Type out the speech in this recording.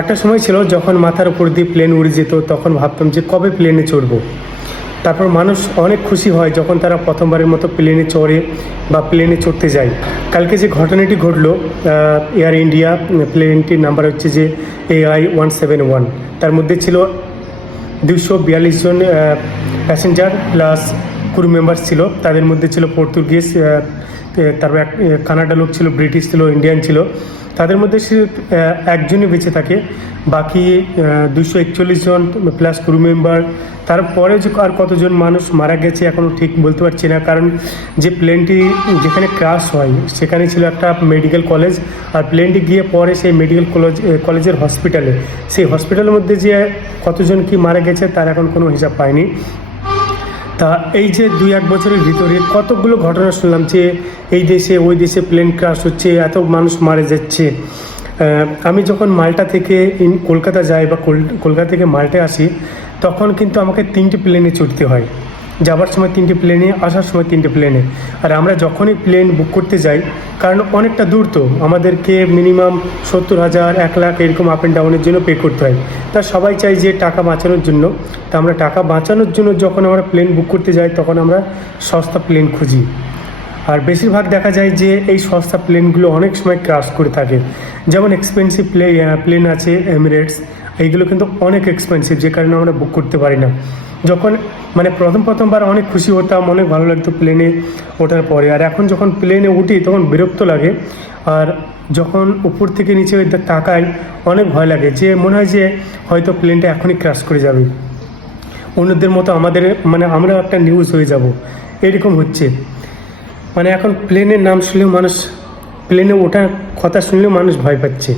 একটা সময় ছিল যখন মাথার উপর দিয়ে প্লেন উড়ে যেত, তখন ভাবতাম যে কবে প্লেনে চড়বো। তারপর মানুষ অনেক খুশি হয় যখন তারা প্রথমবারের মতো প্লেনে চড়ে বা প্লেনে চড়তে যায়। কালকে যে ঘটনাটি ঘটলো, এয়ার ইন্ডিয়া প্লেনটির নাম্বার হচ্ছে যে AI-171, তার মধ্যে ছিল 242 জন প্যাসেঞ্জার প্লাস ক্রু মেম্বার্স ছিল। তাদের মধ্যে ছিল পর্তুগিজ, তারপর কানাডা লোক ছিল, ব্রিটিশ ছিল, ইন্ডিয়ান ছিল। তাদের মধ্যে সে একজনই বেঁচে থাকে। বাকি 241 জন প্লাস ক্রু মেম্বার, তারপরে যে আর কতজন মানুষ মারা গেছে এখনও ঠিক বলতে পারছি না, কারণ যে প্লেনটি যেখানে ক্র্যাশ হয় সেখানে ছিল একটা মেডিকেল কলেজ, আর প্লেনটি গিয়ে পরে সেই মেডিকেল কলেজের হসপিটালে, সেই হসপিটালের মধ্যে যে কতজন কি মারা গেছে তার এখন কোনো হিসাব পায়নি। তা এই যে 2-1 বছরের ভিতরে কতগুলো ঘটনা শুনলাম যে এই দেশে ওই দেশে প্লেন ক্র্যাশ হচ্ছে, এত মানুষ মারা যাচ্ছে। আমি যখন মাল্টা থেকে কলকাতা যাই বা কলকাতা থেকে মাল্টায় আসি, তখন কিন্তু আমাকে 3টি প্লেনে চড়তে হয়। যাবার সময় 3টি প্লেনে, আসার সময় 3টে প্লেনে। আর আমরা যখনই প্লেন বুক করতে যাই, কারণ অনেকটা দূর, তো আমাদেরকে মিনিমাম 70,000, 1 লাখ এরকম আপ অ্যান্ড ডাউনের জন্য পে করতে হয়। তা সবাই চাই যে টাকা বাঁচানোর জন্য। তা আমরা টাকা বাঁচানোর জন্য যখন আমরা প্লেন বুক করতে যাই, তখন আমরা সস্তা প্লেন খুঁজি। আর বেশিরভাগ দেখা যায় যে এই সস্তা প্লেনগুলো অনেক সময় ক্র্যাশ করে থাকে। যেমন এক্সপেন্সিভ প্লেন আছে এমিরেটস, এইগুলো কিন্তু অনেক এক্সপেন্সিভ, যে কারণে আমরা বুক করতে পারি না। যখন মানে প্রথমবার অনেক খুশি হতাম, অনেক ভালো লাগতো প্লেনে ওঠার পরে, আর এখন যখন প্লেনে উঠি তখন বিরক্ত লাগে। আর যখন উপর থেকে নিচে তাকাই অনেক ভয় লাগে, যে মনে হয় যে হয়তো প্লেনটা এখনই ক্র্যাশ করে যাবে, অন্যদের মতো আমাদের আমরা একটা নিউজ হয়ে যাব, এরকম হচ্ছে। এখন প্লেনের নাম শুনলেও মানুষ, প্লেনে ওঠার কথা শুনলেও মানুষ ভয় পাচ্ছে।